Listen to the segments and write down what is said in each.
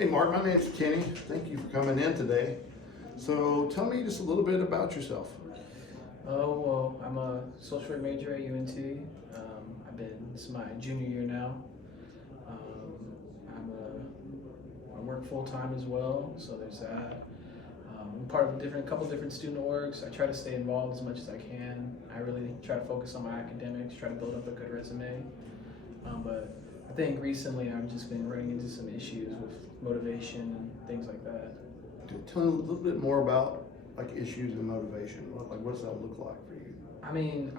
Hey Mark, my name's Kenny. Thank you for coming in today. So tell me just a little bit about yourself. Oh, well, I'm a social work major at UNT. This is my junior year now. Um, I work full time as well, so there's that. I'm part of a couple different student orgs. I try to stay involved as much as I can. I really try to focus on my academics, try to build up a good resume. But I think recently I've just been running into some issues with motivation and things like that. Tell me a little bit more about like issues and motivation. What's that look like for you? I mean,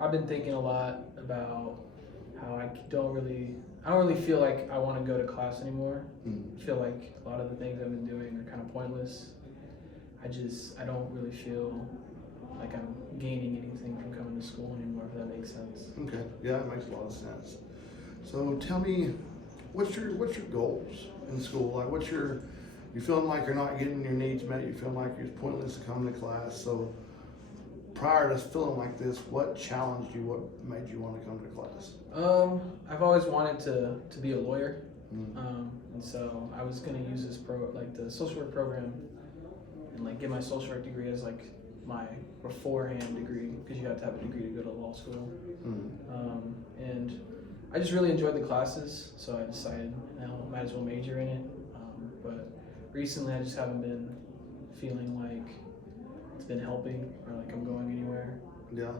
I've been thinking a lot about how I don't really feel like I want to go to class anymore. Mm. I feel like a lot of the things I've been doing are kind of pointless. I don't really feel like I'm gaining anything from coming to school anymore, if that makes sense. Okay, yeah, it makes a lot of sense. So tell me, what's your goals in school? You feeling like you're not getting your needs met? You feeling like it's pointless to come to class? So prior to feeling like this, what challenged you? What made you want to come to class? I've always wanted to be a lawyer, Mm. and so I was gonna use the social work program, and like get my social work degree as like my beforehand degree because you have to have a degree to go to law school. Mm. And I just really enjoyed the classes, so I decided might as well major in it. But recently, I just haven't been feeling like it's been helping or like I'm going anywhere. Yeah.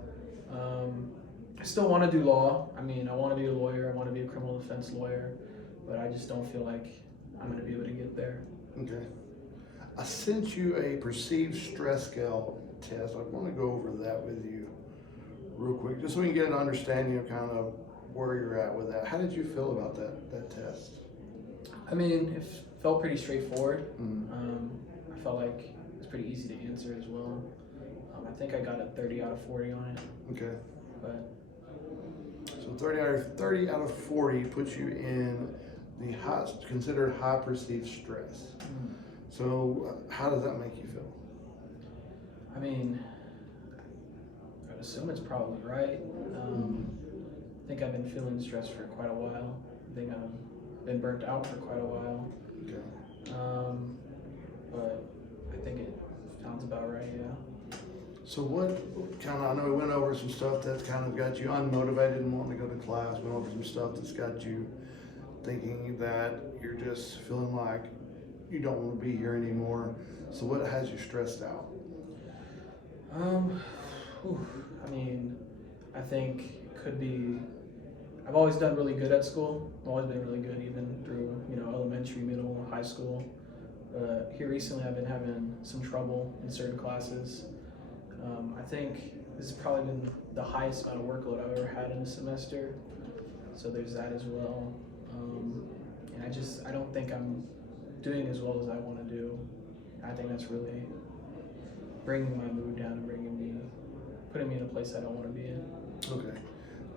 I still want to do law. I mean, I want to be a lawyer. I want to be a criminal defense lawyer, but I just don't feel like I'm going to be able to get there. Okay. I sent you a perceived stress scale test. I want to go over that with you real quick, just so we can get an understanding of kind of where you're at with that. How did you feel about that test? I mean, it felt pretty straightforward. Mm. I felt like it was pretty easy to answer as well. I think I got a 30 out of 40 on it. Okay. But So 30 out of 40 puts you in the considered high perceived stress. So how does that make you feel? I mean, I'd assume it's probably right. I think I've been feeling stressed for quite a while. I think I've been burnt out for quite a while. Okay. But I think it sounds about right, yeah. So I know we went over some stuff that's kind of got you unmotivated and wanting to go to class, went over some stuff that's got you thinking that you're just feeling like you don't want to be here anymore. So what has you stressed out? I mean, I think it could be, I've always done really good at school. I've always been really good even through, elementary, middle, high school. But here recently I've been having some trouble in certain classes. I think this has probably been the highest amount of workload I've ever had in a semester. So there's that as well. And I don't think I'm doing as well as I want to do. I think that's really bringing my mood down and putting me in a place I don't want to be in. Okay.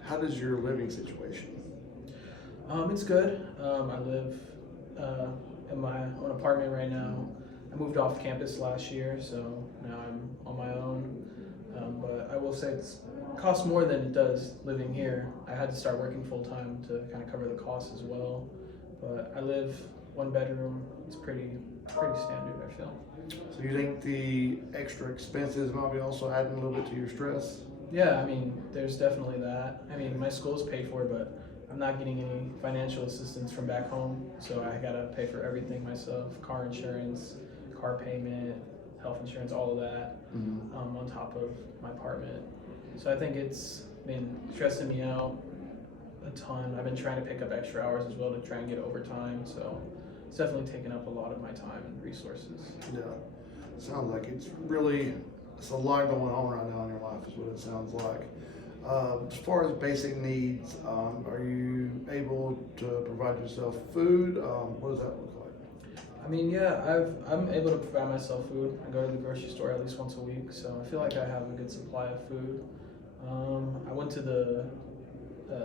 How does your living situation? It's good. I live in my own apartment right now. I moved off campus last year, so now I'm on my own. But I will say it costs more than it does living here. I had to start working full time to kind of cover the costs as well. But I live one bedroom. It's pretty standard, I feel. So you think the extra expenses might be also adding a little bit to your stress? Yeah, I mean, there's definitely that. I mean, my school's paid for, but I'm not getting any financial assistance from back home, so I gotta pay for everything myself: car insurance, car payment, health insurance, all of that, on top of my apartment. So I think it's been stressing me out a ton. I've been trying to pick up extra hours as well to try and get overtime, so it's definitely taken up a lot of my time and resources. Yeah. Sounds like it's a lot going on right now in your life is what it sounds like. As far as basic needs, are you able to provide yourself food? What does that look like? I mean, yeah, I'm able to provide myself food. I go to the grocery store at least once a week, so I feel like I have a good supply of food. I went to the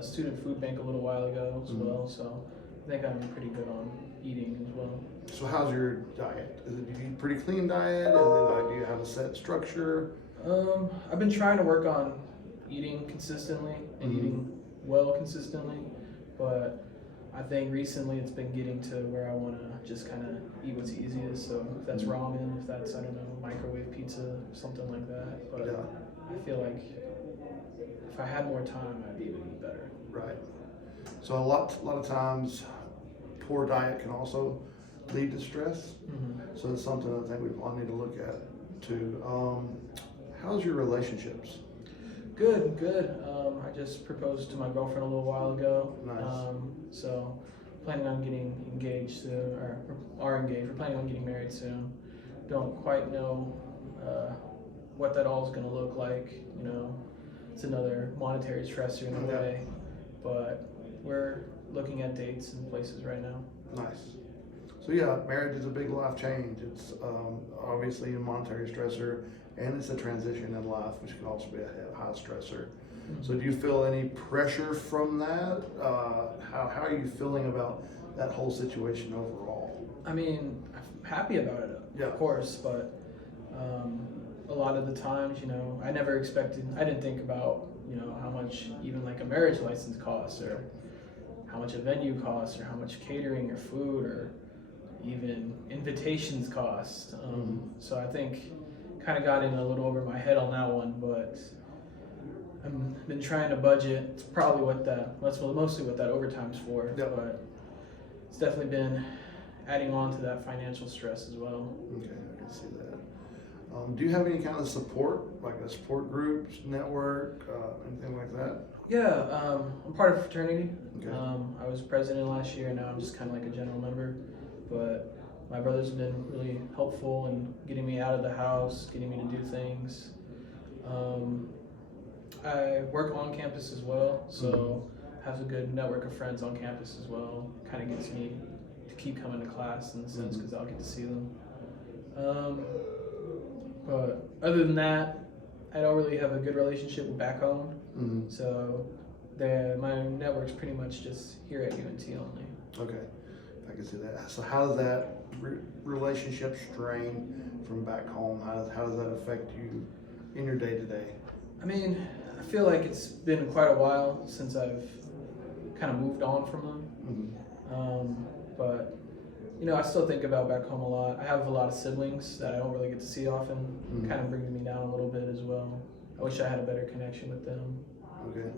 student food bank a little while ago as well, so I think I'm pretty good on eating as well. So how's your diet? Do you eat a pretty clean diet? Is it like, do you have a set structure? I've been trying to work on eating consistently and eating well consistently, but I I think recently it's been getting to where I want to just kind of eat what's easiest. So if that's ramen, if that's, I don't know, microwave pizza, something like that. But Yeah. I feel like if I had more time, I'd be able to eat better. Right. So a lot of times, poor diet can also lead to stress. Mm-hmm. So it's something I think we probably need to look at too. How's your relationships? Good, good. I just proposed to my girlfriend a little while ago. Nice. So planning on getting engaged soon, or are engaged. We're planning on getting married soon. Don't quite know what that all is going to look like. You know, it's another monetary stressor in a Yeah. way, but we're looking at dates and places right now. Nice. So yeah, marriage is a big life change. It's obviously a monetary stressor, and it's a transition in life, which can also be a high stressor. So do you feel any pressure from that? How are you feeling about that whole situation overall? I mean, I'm happy about it, Yeah. of course, but a lot of the times, you know, I didn't think about, you know, how much even like a marriage license costs, or how much a venue costs, or how much catering or food or even invitations cost. So I think kind of got in a little over my head on that one, but I've been trying to budget. It's probably that's mostly what that overtime's for. Yep. But it's definitely been adding on to that financial stress as well. Okay, I can see that. Do you have any kind of support, like a support groups, network, anything like that? Yeah, I'm part of a fraternity. Okay. I was president last year, and now I'm just kind of like a general member. But my brother's been really helpful in getting me out of the house, getting me to do things. I work on campus as well, so have a good network of friends on campus as well. Kind of gets me to keep coming to class in a sense, because I'll get to see them. But other than that, I don't really have a good relationship with back home. Mm-hmm. So my network's pretty much just here at UNT only. Okay, I can see that. So how does that relationship strain from back home? How does that affect you in your day to day? I mean, I feel like it's been quite a while since I've kind of moved on from them. Mm-hmm. But you know, I still think about back home a lot. I have a lot of siblings that I don't really get to see often. Mhm. Kind of brings me down a little bit as well. I wish I had a better connection with them. Okay.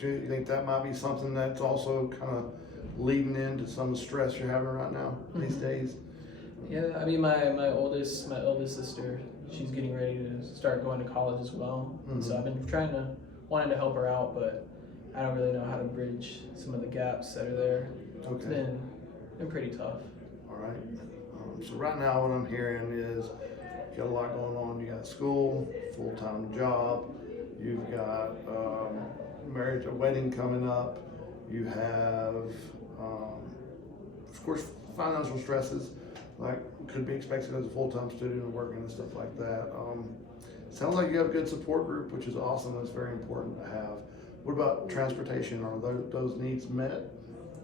Do you think that might be something that's also kind of leading into some stress you're having right now these days? Yeah, I mean, my eldest sister, she's getting ready to start going to college as well. Mhm. So I've been wanting to help her out, but I don't really know how to bridge some of the gaps that are there. It's Okay. been pretty tough. All right. So right now what I'm hearing is you got a lot going on. You got school, full-time job. You've got marriage, a wedding coming up. You have, of course, financial stresses, like could be expected as a full-time student and working and stuff like that. Sounds like you have a good support group, which is awesome. That's very important to have. What about transportation? Are those needs met?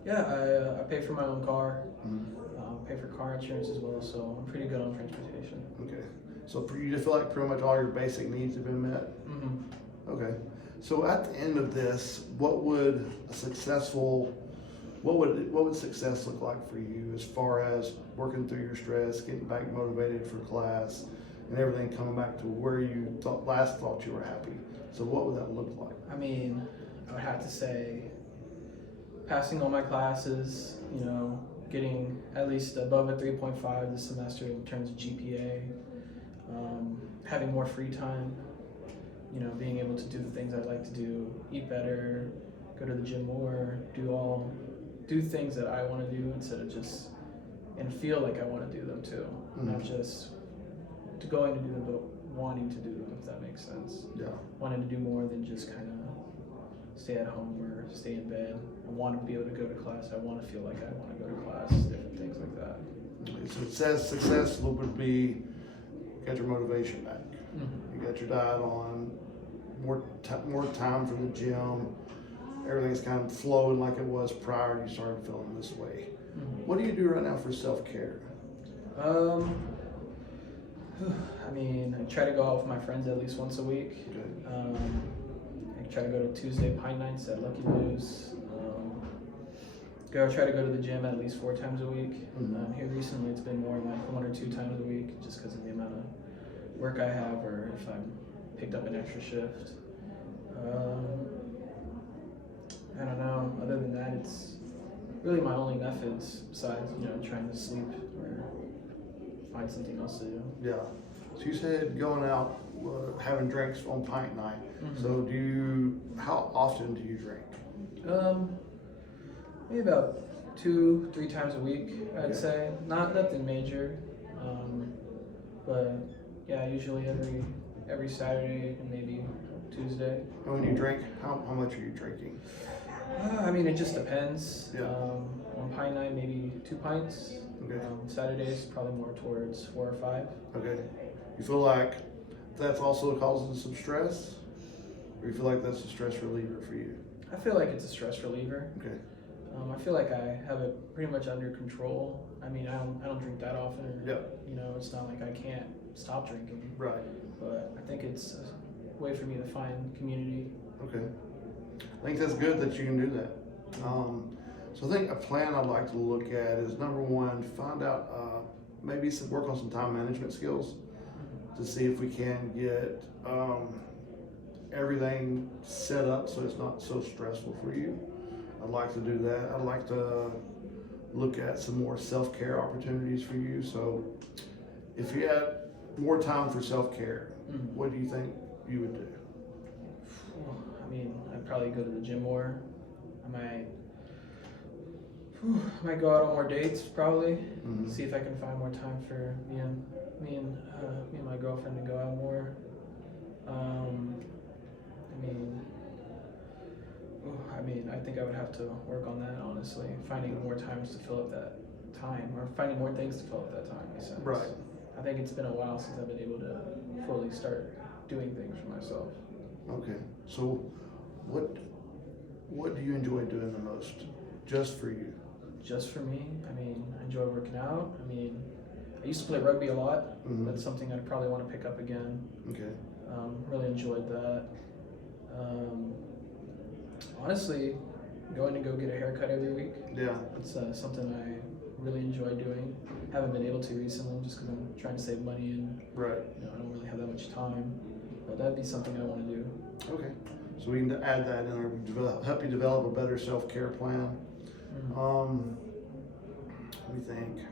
Yeah, I pay for my own car. Mm-hmm. Pay for car insurance as well, so I'm pretty good on transportation. Okay. So for you to feel like pretty much all your basic needs have been met? Mm-hmm. Okay. So at the end of this, what would success look like for you as far as working through your stress, getting back motivated for class, and everything coming back to where you last thought you were happy? So what would that look like? I mean, I would have to say passing all my classes, you know, getting at least above a 3.5 this semester in terms of GPA, having more free time, you know, being able to do the things I like to do, eat better, go to the gym more, do things that I want to do instead of just, and feel like I want to do them too, not just going to do them, but wanting to do them, if that makes sense. Yeah. Wanting to do more than just kind of stay at home or stay in bed. I want to be able to go to class. I want to feel like I want to go to class, different things like that. So it says success would be get your motivation back. Mm-hmm. You got your diet on, more time for the gym. Everything's kind of flowing like it was prior to you started feeling this way. Mm-hmm. What do you do right now for self-care? I mean, I try to go out with my friends at least once a week. Okay. I try to go to Tuesday pint nights at Lucky Lou's. try to go to the gym at least 4 times a week. Mhm. Here recently, it's been more like 1 or 2 times a week, just because of the amount of work I have, or if I'm picked up an extra shift. I don't know. Other than that, it's really my only methods besides trying to sleep or find something else to do. Yeah. So you said going out, having drinks on pint night. Mhm. So how often do you drink? Maybe about 2, 3 times a week, I'd Okay. say. Nothing major, but yeah, usually every Saturday and maybe Tuesday. And when you drink, how much are you drinking? I mean, it just depends. Yeah. On pint night, maybe 2 pints. Okay. Saturdays, probably more towards 4 or 5. Okay. You feel like that's also causing some stress? Or you feel like that's a stress reliever for you? I feel like it's a stress reliever. Okay. I feel like I have it pretty much under control. I mean, I don't drink that often. Yeah. It's not like I can't stop drinking. Right. But I think it's a way for me to find community. Okay. I think that's good that you can do that. So I think a plan I'd like to look at is number one, find out maybe work on some time management skills to see if we can get everything set up so it's not so stressful for you. I'd like to do that. I'd like to look at some more self-care opportunities for you. So if you had more time for self-care, what do you think you would do? I mean, I'd probably go to the gym more. I might go out on more dates, probably. Mhm. See if I can find more time for me and my girlfriend to go out more. I mean, I think I would have to work on that, honestly. Finding more times to fill up that time, or finding more things to fill up that time. Makes sense. Right. I think it's been a while since I've been able to fully start doing things for myself. Okay. So what do you enjoy doing the most, just for you? Just for me, I mean, I enjoy working out. I mean, I used to play rugby a lot. Mhm. That's something I'd probably want to pick up again. Okay. Really enjoyed that. Honestly, going to go get a haircut every week. Yeah. It's something I really enjoy doing. Haven't been able to recently just because I'm trying to save money and Right. I don't really have that much time. But that'd be something I want to do. Okay. So we can add that in or help you develop a better self-care plan. Let me think.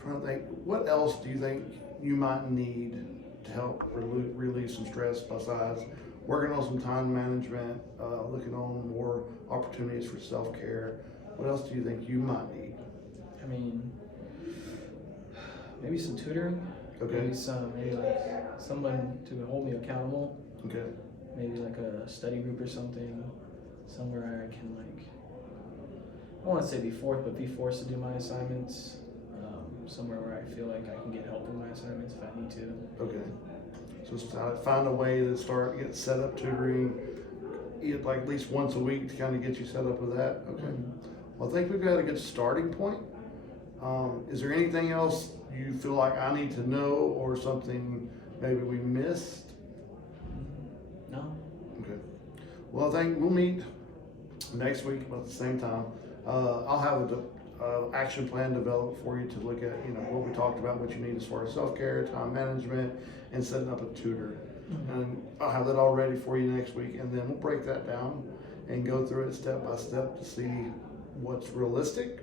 Trying to think, what else do you think you might need to help relieve some stress besides working on some time management, looking on more opportunities for self-care? What else do you think you might need? I mean, maybe some tutoring. Okay. Maybe like someone to hold me accountable. Okay. Maybe like a study group or something, somewhere I can I don't want to say be forced to do my assignments. Somewhere where I feel like I can get help with my assignments if I need to. Okay. So find a way to get set up tutoring, like at least once a week to kind of get you set up with that. Okay. Well, I think we've got a good starting point. Is there anything else you feel like I need to know or something maybe we missed? No. Okay. Well, I think we'll meet next week about the same time. I'll have an action plan developed for you to look at, what we talked about, what you need as far as self-care, time management, and setting up a tutor. And I'll have that all ready for you next week, and then we'll break that down and go through it step by step to see what's realistic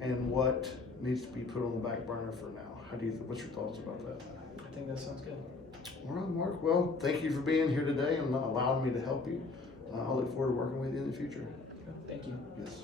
and what needs to be put on the back burner for now. What's your thoughts about that? I think that sounds good. All right, Mark. Well, thank you for being here today and allowing me to help you. I look forward to working with you in the future. Thank you. Yes.